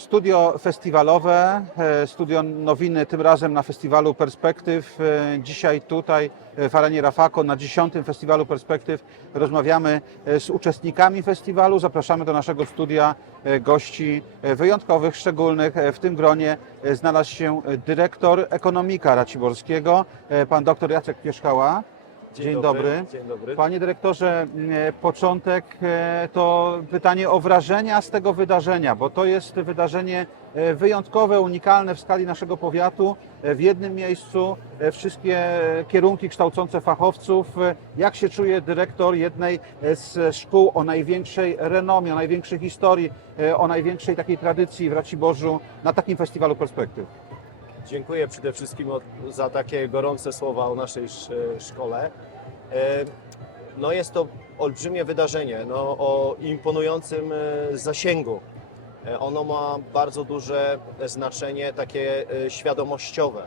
Studio festiwalowe, e, studio nowiny, tym razem na festiwalu Perspektyw. E, Dzisiaj tutaj e, w arenie Rafako na 10. festiwalu Perspektyw rozmawiamy z uczestnikami festiwalu. Zapraszamy do naszego studia gości wyjątkowych, szczególnych. W tym gronie znalazł się dyrektor ekonomika Raciborskiego, pan dr Jacek Pieszkała. Dzień, dobry. Dzień dobry. Panie dyrektorze, m, początek e, to pytanie o wrażenia z tego wydarzenia, bo to jest wydarzenie e, wyjątkowe, unikalne w skali naszego powiatu. E, W jednym miejscu e, wszystkie kierunki kształcące fachowców. E, Jak się czuje dyrektor jednej e, z szkół o największej renomie, o największej historii, e, o największej takiej tradycji w Raciborzu na takim festiwalu perspektyw? Dziękuję przede wszystkim za takie gorące słowa o naszej sz, szkole. E, No jest to olbrzymie wydarzenie no, o imponującym e, zasięgu. E, Ono ma bardzo duże znaczenie takie świadomościowe,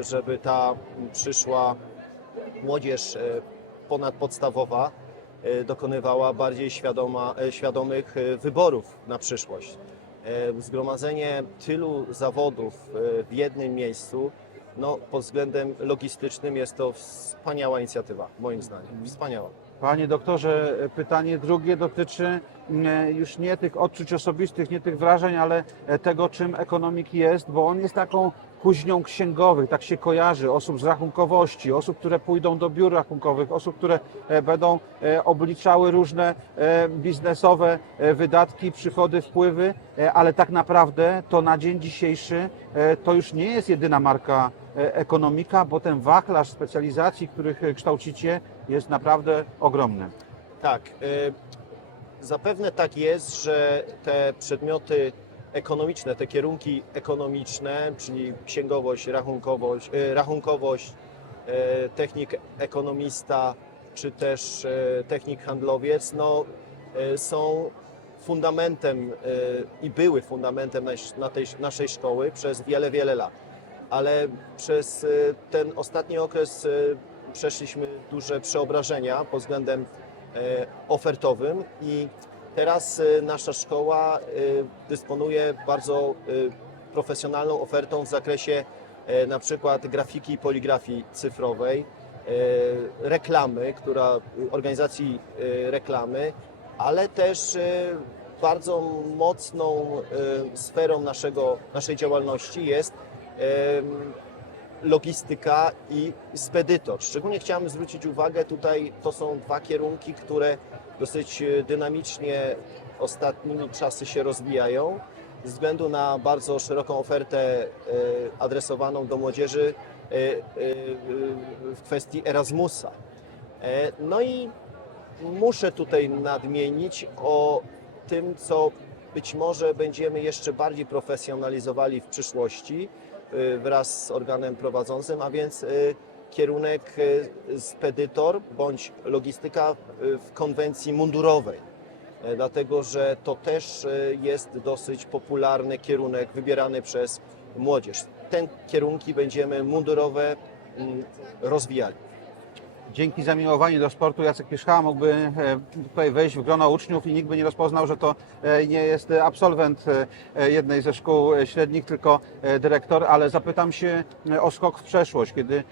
żeby ta przyszła młodzież ponadpodstawowa dokonywała bardziej świadoma, świadomych wyborów na przyszłość. Zgromadzenie tylu zawodów w jednym miejscu, no, pod względem logistycznym jest to wspaniała inicjatywa, moim zdaniem. Wspaniała. Panie doktorze, pytanie drugie dotyczy mm, już nie tych odczuć osobistych, nie tych wrażeń, ale tego, czym ekonomik jest, bo on jest taką kuźnią księgowych, tak się kojarzy, osób z rachunkowości, osób, które pójdą do biur rachunkowych, osób, które e, będą e, obliczały różne e, biznesowe wydatki, przychody, wpływy, ale tak naprawdę to na dzień dzisiejszy to już nie jest jedyna marka ekonomika, bo ten wachlarz specjalizacji, których kształcicie, jest naprawdę ogromny. Tak, zapewne tak jest, że te przedmioty ekonomiczne, te kierunki ekonomiczne, czyli księgowość, rachunkowość, y, rachunkowość y, technik ekonomista, czy też y, technik handlowiec, no, są fundamentem i były fundamentem na tej, naszej szkoły przez wiele, wiele lat. Ale przez ten ostatni okres przeszliśmy duże przeobrażenia pod względem e, ofertowym i teraz e, nasza szkoła e, dysponuje bardzo e, profesjonalną ofertą w zakresie na przykład grafiki i poligrafii cyfrowej, reklamy, która organizacji reklamy, ale też bardzo mocną sferą naszego, naszej działalności jest logistyka i spedytor. Szczególnie chciałem zwrócić uwagę tutaj, to są dwa kierunki, które dosyć e, dynamicznie ostatnimi czasy się rozwijają ze względu na bardzo szeroką ofertę e, adresowaną do młodzieży e, w kwestii Erasmusa. No i muszę tutaj nadmienić o tym, co być może będziemy jeszcze bardziej profesjonalizowali w przyszłości wraz z organem prowadzącym, a więc kierunek y, spedytor bądź logistyka y, w konwencji mundurowej. E, Dlatego, że to też jest dosyć popularny kierunek wybierany przez młodzież. Ten kierunki będziemy mundurowe mm, rozwijali. Dzięki zamiłowaniu do sportu Jacek Pierzchała mógłby e, tutaj wejść w grono uczniów i nikt by nie rozpoznał, że to e, nie jest absolwent e, jednej ze szkół e, średnich, tylko e, dyrektor, ale zapytam się e, o skok w przeszłość, kiedy e,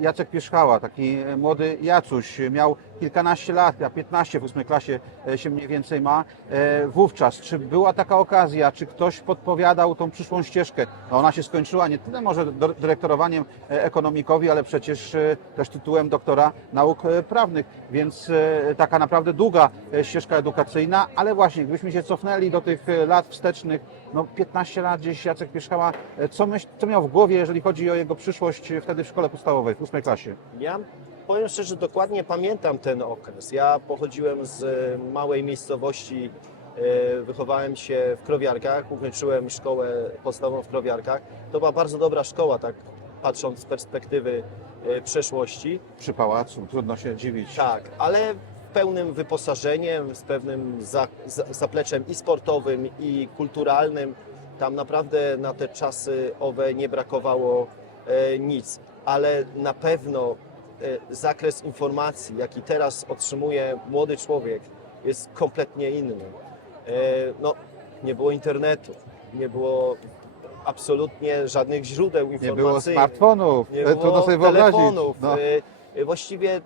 Jacek Pierzchała, taki e, młody Jacuś, miał kilkanaście lat, a 15 w ósmej klasie e, się mniej więcej ma, e, wówczas, czy była taka okazja, czy ktoś podpowiadał tą przyszłą ścieżkę? No ona się skończyła nie tyle może dyrektorowaniem e, ekonomikowi, ale przecież e, też tytułem doktora nauk e, prawnych, więc e, taka naprawdę długa e, ścieżka edukacyjna, ale właśnie, gdybyśmy się cofnęli do tych e, lat wstecznych, no 15 lat gdzieś Jacek Pierzchała, e, co, myśl, co miał w głowie, jeżeli chodzi o jego przyszłość e, wtedy w szkole podstawowej, w ósmej klasie? Ja powiem szczerze, dokładnie pamiętam ten okres. Ja pochodziłem z e, małej miejscowości, wychowałem się w Krowiarkach, ukończyłem szkołę podstawową w Krowiarkach. To była bardzo dobra szkoła, tak patrząc z perspektywy przeszłości. Przy pałacu, trudno się dziwić. Tak, ale pełnym wyposażeniem, z pewnym za, za, zapleczem i sportowym, i kulturalnym. Tam naprawdę na te czasy owe nie brakowało e, nic, ale na pewno e, zakres informacji, jaki teraz otrzymuje młody człowiek, jest kompletnie inny. E, no, nie było internetu, nie było absolutnie żadnych źródeł Nie było informacyjnych. smartfonów, Nie e, było telefonów. No. Y, y, Właściwie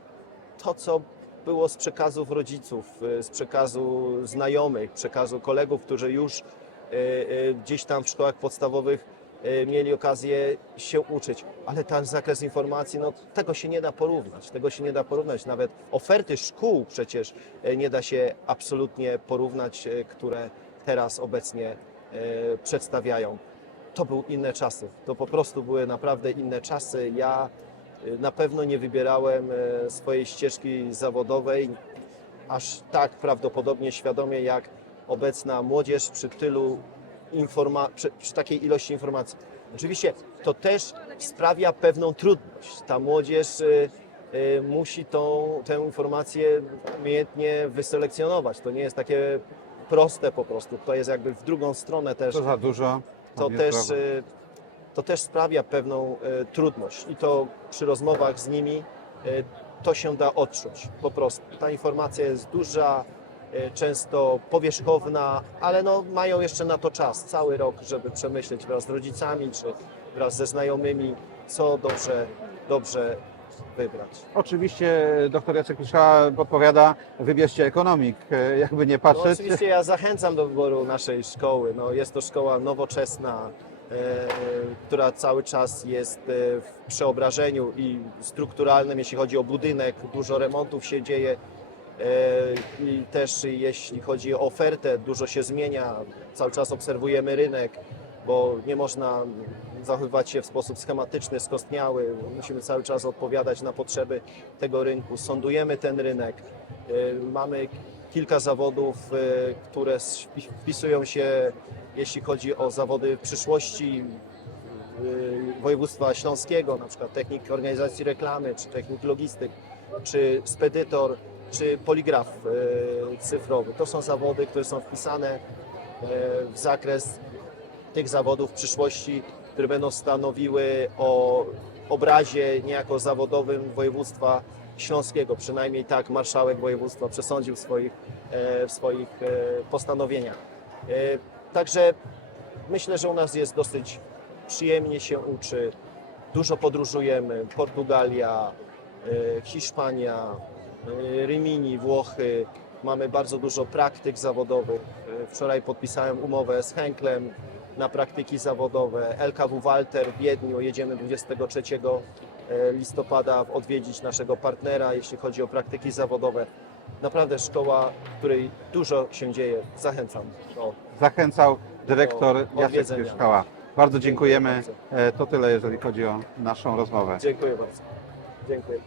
to, co było z przekazów rodziców, y, z przekazu znajomych, przekazu kolegów, którzy już y, y, gdzieś tam w szkołach podstawowych mieli okazję się uczyć. Ale ten zakres informacji, no tego się nie da porównać. Tego się nie da porównać. Nawet oferty szkół przecież nie da się absolutnie porównać, które teraz obecnie przedstawiają to były inne czasy. To po prostu były naprawdę inne czasy. Ja na pewno nie wybierałem y, swojej ścieżki zawodowej aż tak prawdopodobnie świadomie jak obecna młodzież przy tylu informa- przy, przy takiej ilości informacji. Oczywiście to też sprawia pewną trudność. Ta młodzież y, y, musi tą, tę informację umiejętnie wyselekcjonować. To nie jest takie proste po prostu. To jest jakby w drugą stronę też To za dużo. to też, y, to też sprawia pewną y, trudność i to przy rozmowach z nimi y, to się da odczuć po prostu. Ta informacja jest duża, y, często powierzchowna, ale no, mają jeszcze na to czas, cały rok, żeby przemyśleć wraz z rodzicami czy wraz ze znajomymi, co dobrze, dobrze wybrać. Oczywiście dr Jacek Piszka podpowiada, wybierzcie ekonomik, e, jakby nie No, patrzeć. oczywiście ja zachęcam do wyboru naszej szkoły. No, jest to szkoła nowoczesna, e, która cały czas jest e, w przeobrażeniu i strukturalnym, jeśli chodzi o budynek. Dużo remontów się dzieje e, i też jeśli chodzi o ofertę, dużo się zmienia. Cały czas obserwujemy rynek, bo nie można zachowywać się w sposób schematyczny, skostniały. Musimy cały czas odpowiadać na potrzeby tego rynku. Sądujemy ten rynek. E, Mamy kilka zawodów, e, które wpisują się, jeśli chodzi o zawody w przyszłości e, województwa śląskiego, na przykład technik organizacji reklamy, czy technik logistyk, czy spedytor, czy poligraf e, cyfrowy. To są zawody, które są wpisane e, w zakres tych zawodów w przyszłości, które będą stanowiły o obrazie niejako zawodowym województwa śląskiego. Przynajmniej tak marszałek województwa przesądził w swoich, w swoich postanowieniach. Także myślę, że u nas jest dosyć przyjemnie się uczy, dużo podróżujemy. Portugalia, e, Hiszpania, e, Rymini, Włochy. Mamy bardzo dużo praktyk zawodowych. E, Wczoraj podpisałem umowę z Henklem na praktyki zawodowe. LKW Walter w Wiedniu. Jedziemy 23 listopada odwiedzić naszego partnera, jeśli chodzi o praktyki zawodowe. Naprawdę szkoła, w której dużo się dzieje. Zachęcam do Zachęcał dyrektor Jacek. Pieszkała. Bardzo Dziękuję dziękujemy. bardzo. E, To tyle, jeżeli chodzi o naszą rozmowę. Dziękuję bardzo. Dziękuję.